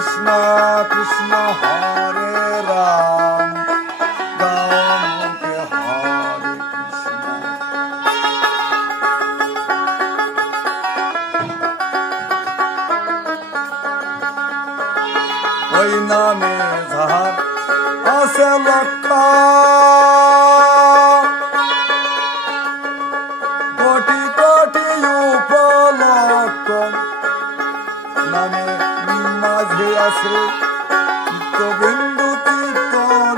Krishna Krishna Hare Ram Ram Hare Krishna Oyname zahar Ase lakar মাঝে আছে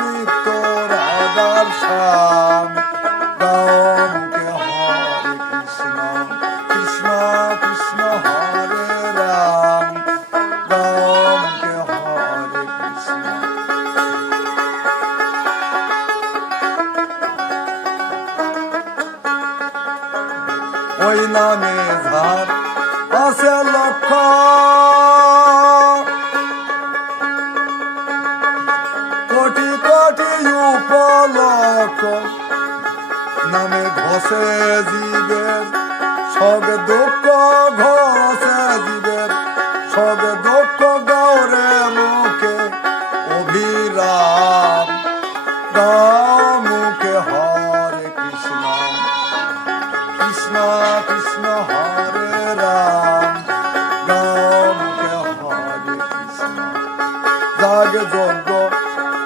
নিত্য রাধার শ্যাম রামকে হরে কৃষ্ণ কৃষ্ণ কৃষ্ণ হরে রাম। রামকে হরে কৃষ্ণ। ওই নামে ধার ঘষে জীবের সব দুঃখ ঘষে জীবের সব দুঃখ গৌরে মুখে অভিরাম। গাও মুখে হরে কৃষ্ণ কৃষ্ণ কৃষ্ণ হরে রাম। রাম কে হরে কৃষ্ণ, জাগ যজ্ঞ,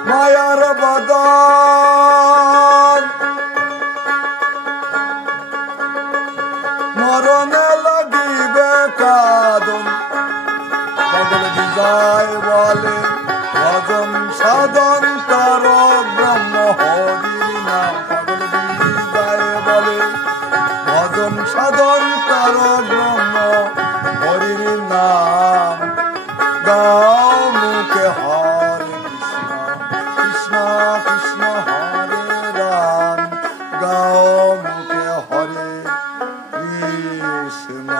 মায়ার বদন মরণে লাগিবে কাদন। পাগল বিজয় বলে ভজন সাধন কর। Krishna.